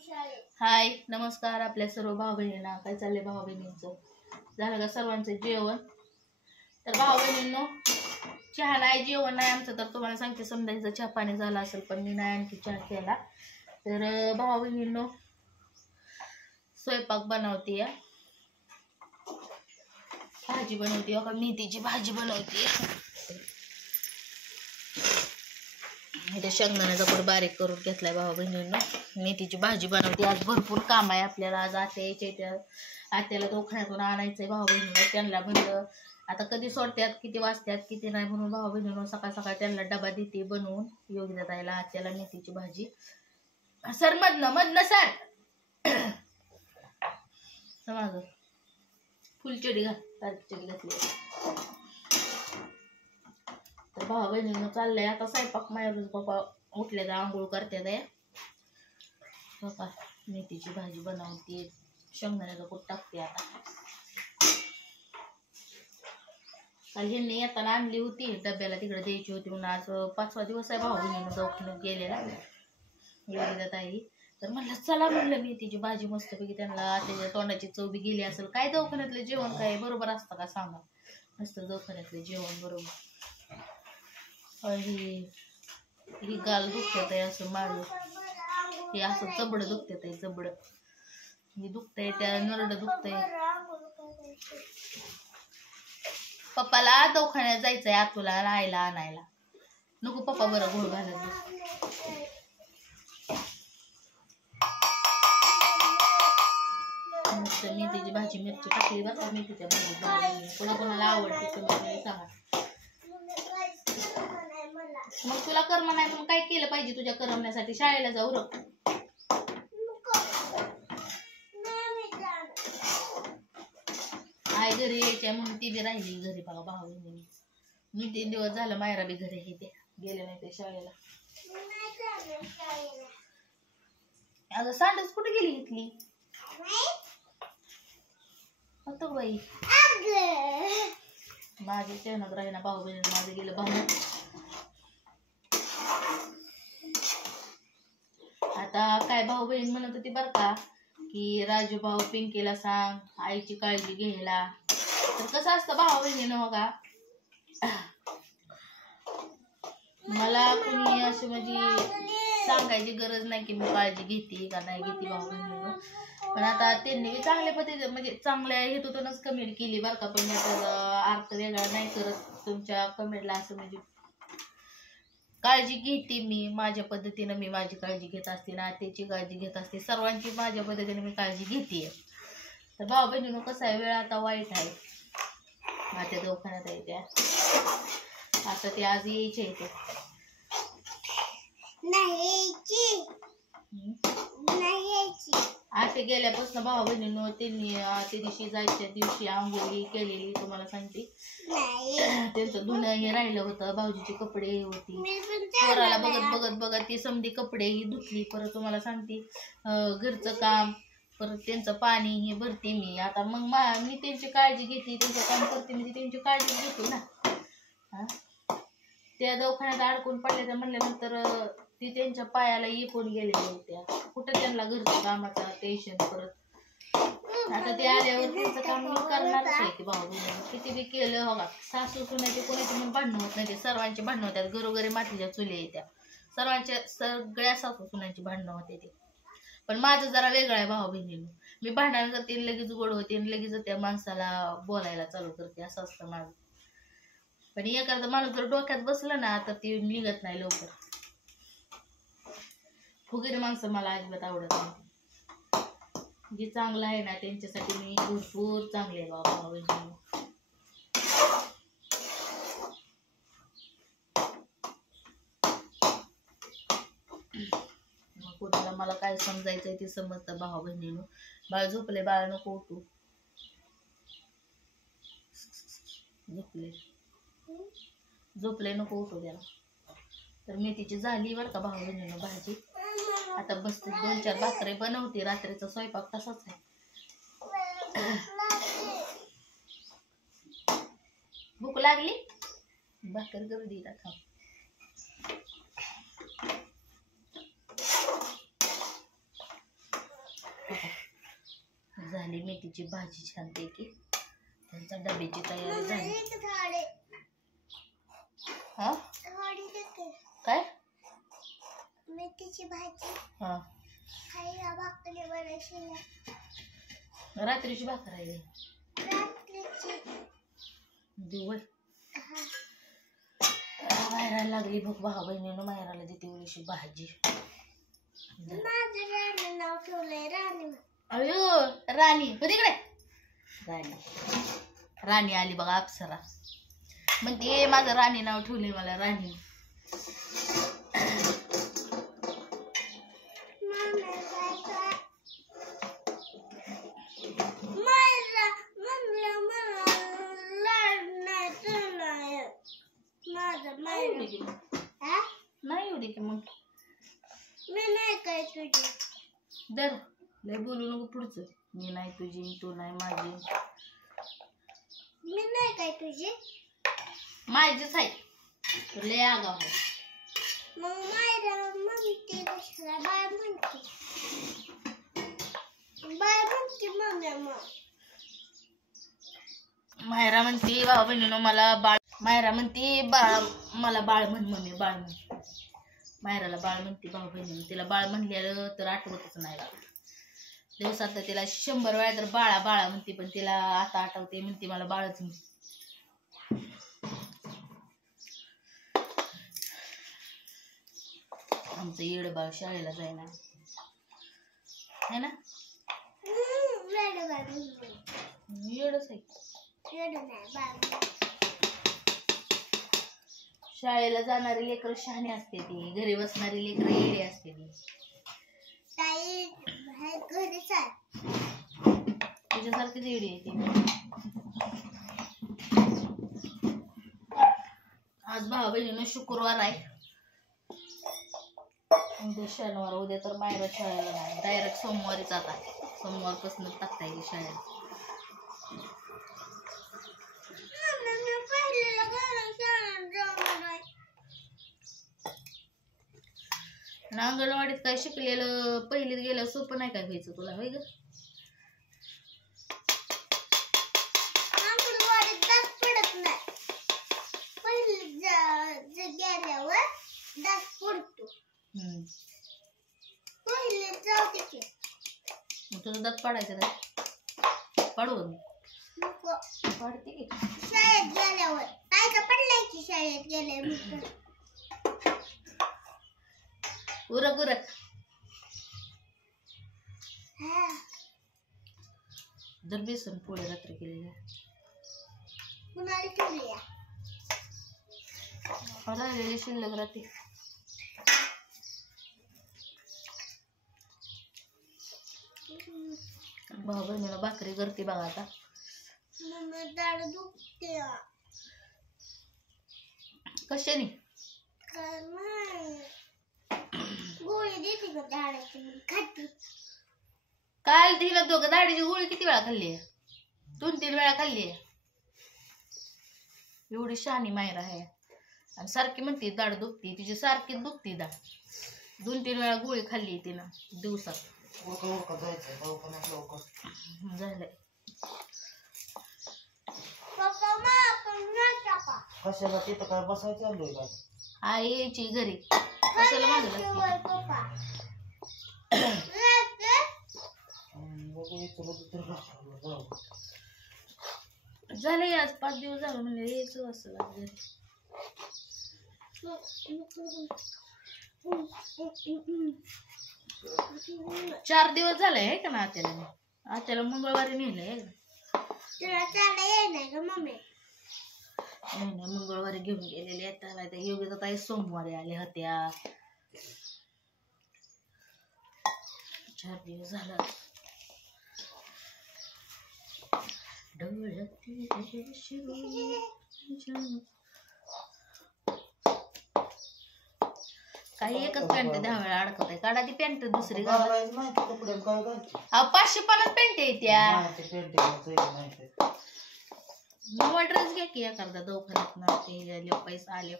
हाय नमस्कार आपल्या सर्व भाऊ बहिणींना. काय चाललंय भाऊ बहिणींचं? झालं का सर्वांचं जेवण? तर भाऊ बहिणींनो, चहा नाही जेवण नाही आमचं. तर तुम्हाला सांगते, समजायचं चहा पाणी झाला असेल पण मी नाही आणखी चहा केला. तर भाऊ बहिणींनो, स्वयंपाक बनवते, भाजी बनवते, मेथीची भाजी बनवते. इथे शेंगदाण्याचा कूट बारीक करून घेतलाय भाऊ बहिणींनो. मेथीची भाजी बनवते. आज भरपूर काम आहे आपल्याला. आज आत्या यायच्या त्या आत्याला दवाखान्यातून आणायचंय भाऊ बहिणींनो. त्यांना म्हणलं आता कधी सोडत्यात, किती वाजत्यात, किती नाही, म्हणून भाऊ बहिणींनो सकाळ सकाळ त्यांना डबा देते बनवून. योग्य ताईला आत्याला मेथीची भाजी. सर मधनं सर समाज फुलचडी घाल, तारचडी घातली. तर भाऊ बहिणीनं चाललंय आता स्वयंपाक. माझ्या पप्पा उठले तर आंघोळ करतात आहे. बघा मेथीची भाजी बनवते, शेंगदाण्याचा कूट टाकते. आता काल ह्यांनी येताना आणली होती, डब्याला तिकडे द्यायची होती म्हणून. आज 5वा दिवस आहे भाऊ बहिणीनं दवाखान्यात गेलेला योगिता ताई. तर म्हणलं चला, म्हणलं मेथीची भाजी मस्तपैकी त्यांना त्याच्या तोंडाची चव बी गेली असेल. काय दवाखान्यातलं जेवण काय बरोबर असतं का सांगा? नसतं दवाखान्यातलं जेवण बरोबर. ही गाल दुखत आहे असं माझं, हे असं जबड दुखत आहे, जबड हे दुखतंय, त्या नरड दुखतंय. पप्पाला दवाखान्यात जायचंय आतुला आईला आणायला. नको पप्पा बरं घोळ घालत बस. मस्त मेथीची भाजी मिरची टाकली बघा. मेथीच्या भाजी कोणाकोणाला आवडते तुम्ही सांगा. मग तुला कर्म नाही म्हणून काय केलं पाहिजे तुझ्या करमण्यासाठी? शाळेला जाऊ रक. आई घरी यायच्या म्हणून ती बी राहिली घरी. बघा भाऊ बहिणी, मी 3 दिवस झालं मायरा बी घरी हे ते गेले नाही ते शाळेला. अगं सांडच कुठे गेली इथली होतो बाई. माझी चेहनत राहीना भाऊ बहिणी, माझं गेलं भाऊ. आता काय भाऊ बहीण म्हणत होती बर का की राजू भाऊ पिंकीला सांग आईची काळजी घ्यायला. तर कसं असतं भाऊ बहिणीनं बघा, मला कुणी अशी म्हणजे सांगायची गरज नाही की मी काळजी घेते का नाही घेते भाऊ बहिणीनं. पण आता त्यांनी चांगल्या पद्धतीने म्हणजे चांगल्या हेतूनच कमेंट केली बरं का. पण त्याचा अर्थ वेगळा नाही करत. तुमच्या कमेंटला असं म्हणजे काळजी घेते मी माझ्या पद्धतीनं, मी माझी काळजी घेत असते ना, त्याची काळजी घेत असते, सर्वांची माझ्या पद्धतीने मी काळजी घेते. तर भाऊ बहिणीनं कसं आहे, वेळ आता वाईट आहे. माझ्या दवाखान्यात आहे त्या, आता ते आज यायचे इथे आता गेल्यापासून भाऊ बहिणीनं त्यांनी त्या दिवशी जायच्या दिवशी आंघोळी केलेली तुम्हाला सांगते. त्यांचं धुणं हे राहिलं होतं, भाऊजीचे कपडे होती, पोराला बघत बघत बघत ती समधी कपडे ही धुतली. परत तुम्हाला सांगते घरचं काम, परत त्यांचं पाणी हे भरते मी. आता मग मी त्यांची काळजी घेते, त्यांचं काम करते, मी त्यांची काळजी घेते ना. त्या दवाखान्यात अडकून पडले तर म्हणल्यानंतर ती त्यांच्या पायाला इकून गेलेल्या होत्या. कुठं त्यांना घरच्या कामाचा टेन्शन. परत आता ते आल्यावर त्यांचं काम करणारच आहे की भाऊ बहिणी. किती बी केलं बघा, सासू सुनाचे कोणाचे म्हणून भांडणं होत नाही. ते सर्वांची भांडणं होत्यात. घरोघरी मातीच्या चुली येत्या, सर्वांच्या सगळ्या सासू सुनांची भांडणं होते ते. पण माझं जरा वेगळं आहे भाऊ बहिणीनं. मी भांडण करते लगेच गोड होते आणि लगेच त्या माणसाला बोलायला चालू करते, असं असतं माझं. पण एखादा माणूस जर डोक्यात बसलं ना तर ते निघत नाही लवकर. फुगीर माणसं मला अजिबात आवडत नाही. जे चांगलं आहे ना त्यांच्यासाठी मी भरपूर चांगले आहे बाबा बहिणी. मग कोणाला मला काय समजायचंय ते समजतं भाऊ बहिणीनं. बाळ झोपले, बाळ नको उठू, झोपले नको उठू द्याला. तर मेथीची झाली बरं का भाऊ बहिणीनं भाजी. आता बसते 2-4 भाकरी बनवते. रात्रीचा स्वयंपाक तसाच आहे. भूक लागली भाकर करू दे खा. झाली मेथीची भाजी छानपैकी. त्यांच्या डब्याची तयारी झाली. हा काय मेथीची भाजी. हा रात्रीची भाकर आहे दिवळ. माहेराला लागली भूक. भाऊ बहिणीनं माहेराला देते उलीशी भाजी. नाव ठेवलंय राणी. अयो राणी हो तिकडे. राणी आली बघा. अप्सरा म्हणते माझं राणी नाव ठेवलंय मला राणी. नाही एवढी की मग मी नाही काय तुझी. दर लय बोलू नको पुढचं. मी नाही तुझी, तू नाही माझी. मी नाही काय तुझी. माझीच आहे. तू लय आगाव आहे. मग मायरा म्हणते कशाला बाय म्हणते. बाय म्हणते मम्मी. मग मायरा म्हणते भाऊ बहिणीनं मला बाळ. मायरा म्हणते मला बाळ म्हण मम्मी. बाळ म्हण. मायराला बाळ म्हणते भाऊ बहिणीनं. तिला बाळ म्हणलेलं तर आठवतच नाही. दिवसात तिला 100 वेळा तर बाळा बाळा म्हणते. पण तिला आता आठवते. म्हणते मला बाळच म्हण. आमचं येड बाळ शाळेला जायना है ना. येडच आहे. शाळेला जाणारी लेकर शहाणे असते ती. घरी बसणारी लेकर येडे असते ती. तुझ्यासारखीच येडी आहे ती. आज भाऊ बहिणीनं शुक्रवार आहे. उद्या शनिवार. उद्या तर मायरा शाळेला नाही. डायरेक्ट सोमवारीच. आता सोमवारपासून टाकता येईल शाळेला. अंगणवाडीत काय शिकलेलं पहिलीत गेलं सोपं नाही काय व्हायचं तुला होय ग. अंगणवाडीत दात पडत नाही. पहिलीत गेल्यावर दात पडतो. पहिलीत जाऊ दे की. मग तुझं दात पाडायचं काय. पाडू नको. पाडते की शाळेत गेल्यावर. काय तर पडलंय की शाळेत गेल्यावर. उरक उरक. जर बेसन पोळी रात्री केलेल्या कुणाला ठेवली. राहिलेली शिल्लक राहते. भाऊ बहिणीला भाकरी करते बघा आता. दाढ दुखते. कशाने. गोळी देते का दाढाची खाते. काल तिला दोघं दाढीची गोळी किती वेळा खाल्ली. 2-3 वेळा खाल्ली. एवढी शहाणी मायरा आहे. आणि सारखी म्हणते दाढ दुखती. तिची सारखी दुखती दाढ. 2-3 वेळा गोळी खाल्ली तिनं दिवसात. झालंय. कशाला तिथं काय बसायचं आलोय का. आई यायची घरी कशाला मागं लागते. झालंय आज 5 दिवस झालं म्हणजे यायचं असं घरी. 4 दिवस झाले आहे का ना. आत्याला मंगळवारी नेलंय. नाही मंगळवारी घेऊन गेलेले आहेत. योगिता ताई सोमवारी आल्या होत्या. 4 दिवस झालं. काही एकच पॅन्ट 10 वेळा अडकत आहे. काढा ती पॅन्ट दुसरी. 550 पॅन्ट आहे त्या. नवा ड्रेस घ्या की एखादा दवाखान्यात पैसा आले.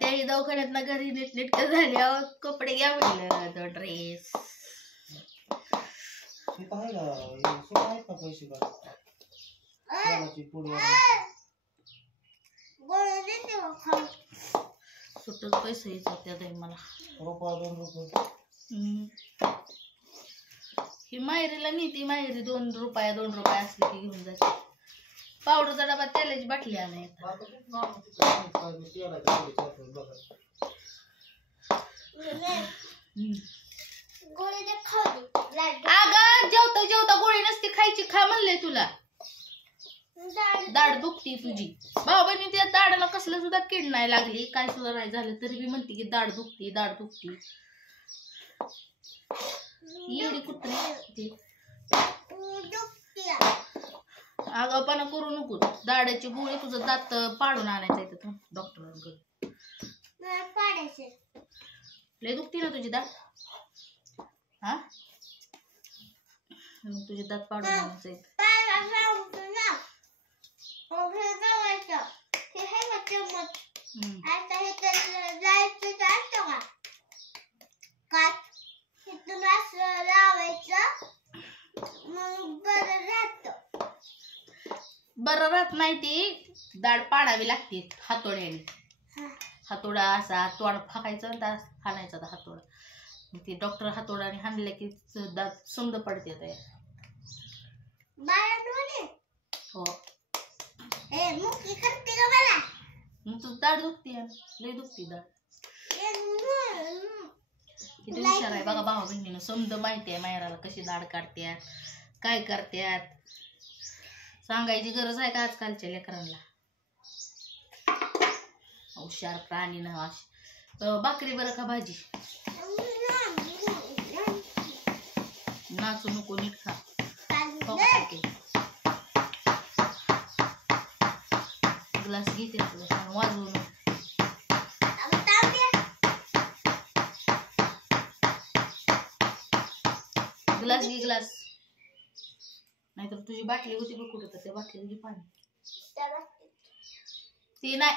त्याही दवाखान्यात घरी नीटनेटकं झाल्यावर कपडे घ्या म्हणलं तो ड्रेस. तिथं आहे का सुद्धा आहेत का पैसे का तेलाची पुडी आणायची. गोळी देते मग खाऊ. सुट्टच पैसे येतात मला. रुपया 2 रुपये. ही माहेरीला नेती, माहेरी 2 रुपया असली की घेऊन जाते. पावडरचा डबा, तेलाची बाटली आणायची. आता किती नाव तिथं तेलाच्या पुडीची आपण बघा. गोळी दे खाऊ दे. लाड अगं जेवता जेवता गोळी नसती खायची, खा म्हणलंय तुला. दाढ दुखती तुझी. भाऊ बहिणी त्या दाढाला कसलं सुद्धा किड नाही लागली, काय सुद्धा नाही झालं तरी बी म्हणते की दाढ दुखती. एवढी कुत्री आगावपणा करू नको. दाढ्याची गोळी तुझं दात पाडून आणायचं इथं डॉक्टरांकडे. पाडायचे. लय दुखती ना तुझी दात. हा मग तुझी दात पाडून आणायचं इथं. आता हे जायचं जायचं का काच इथून असं लावायचं मग बरं राहतं. बरं राहत नाही, ती दाढ पाडावी लागते हातोड्याने. हातोडा असा तोड फाकायचा आणि हाणायचा हातोडा. ती डॉक्टर हातोडाने हाणले की दात सुंद पडते तयार. हो मुक्की करते का मला. मग तुझं दाढ दुखती, लय दुखती दाढ. किती हुशार आहे बघा भाऊ बहिणीनं. समज माहिती आहे मायराला कशी दाढ काढत्यात, काय करत्यात. सांगायची गरज आहे का आजकालच्या लेकरांना. हुशार प्राणी ना. भाकरी बरं का भाजी. नाचू नको, नीट खा. ग्लास घेते वाजवून. ग्लास घे ग्लास. नाहीतर तुझी बाटली होती बघ कुठं, तर त्या बाटलीला घे पाणी. ती नाही,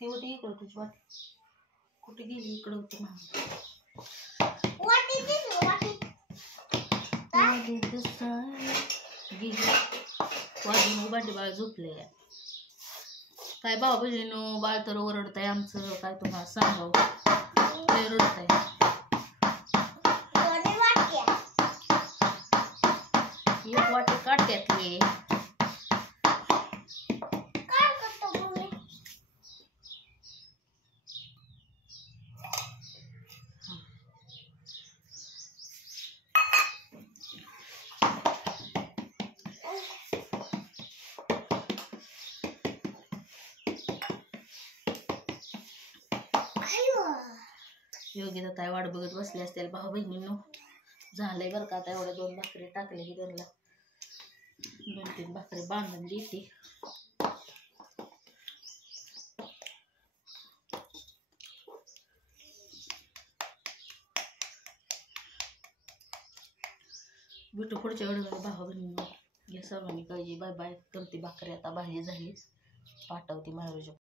ती होती इकडं तुझी बाटली. कुठे गेली? इकडं होती वाजून भांडी बाळ झोपले. काय भाऊ बहिणीनो, बाळ तर ओरडताय आमचं. काय तुम्हाला सांगावं, लय रडताय. एक वाटी काढत्यात ये. योगिता ताई वाट बघत बसले असतील भाऊ बहिणींनो. झालंय बरं का आता. एवढ्या 2 भाकरी टाकले की त्यांना 2-3 भाकरी बांधून देते. भेटू पुढच्या वेळेला भाऊ बहिणींनो. या सर्वांनी काळजी. Bye bye. करते भाकरी आता, भाजी झाली, पाठवते माहेरच्या.